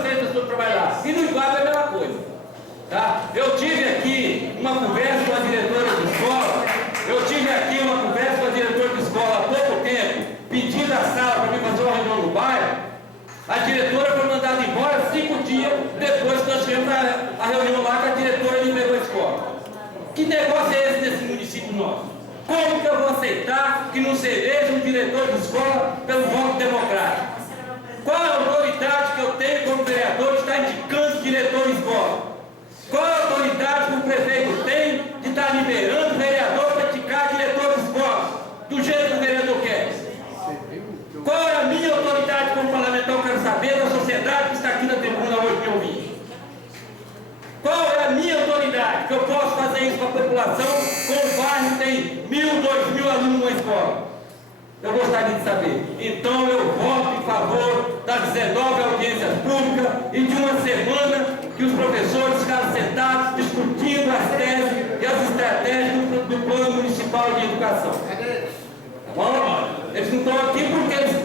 pessoas trabalhar. E no Iguaba é a mesma coisa. Tá? Eu tive aqui uma conversa com a diretora de escola, há pouco tempo, pedindo a sala para mim fazer uma reunião no bairro. A diretora foi mandada embora 5 dias depois que nós tivemos a reunião lá, que a diretora liberou a escola. Que negócio é esse nesse município nosso? Como que eu vou aceitar que não se eleja um diretor de escola pelo voto democrático? Qual a autoridade que eu tenho como vereador de estar indicando diretor de escola? Qual a autoridade que o prefeito tem de estar liberando o vereador para indicar diretor de escola? Do jeito que o vereador quer. Qual é a minha autoridade como parlamentar? Eu quero saber da sociedade que está aqui na tribuna hoje me ouvindo. Qual é a minha autoridade que eu posso fazer isso com a população, com um bairro que tem 1.000, 2.000 alunos numa escola? Eu gostaria de saber. Então eu voto em favor das 19 audiências públicas e de uma semana que os professores ficaram sentados discutindo as teses e as estratégias do Plano Municipal de Educação. Tá bom? Eles não estão aqui porque eles